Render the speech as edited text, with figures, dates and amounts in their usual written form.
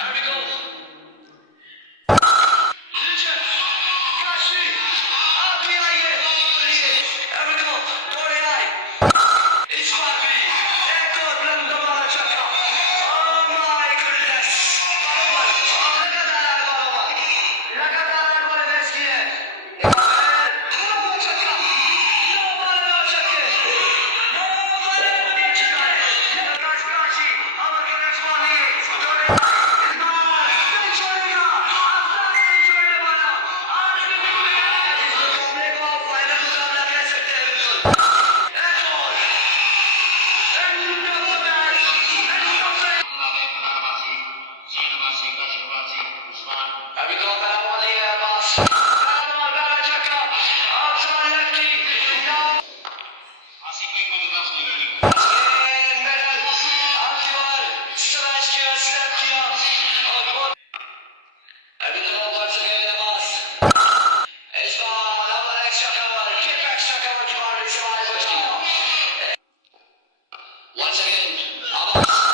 There we go. Lütfen. Kaçtı. Abi ayı. There we go. Oraya. It's Barbie. Ecco blando mala chaka. Oh my goodness. लगातार ball base की है। No chaka. No ball no chaka. No ball no chaka. Prakash Prachi. Amar Prakash Mani. नहीं छोड़ेगा। अफसर नहीं छोड़ने वाला। आज भी इस मुकाबले को आप फाइनल मुकाबला कह सकते हैं बिल्कुल। एक और। End of the match. End of the There we go, Karamali Abbas. Karamali Bala Chaka. Outside lefty. Now. And medal. आपकी बार स्मैश किया, स्लैप किया. और बहुत. There we go, once again Abbas. इस बार हमारा extra cover, keep extra cover की बार इस बार बच गया. Once again, Abbas.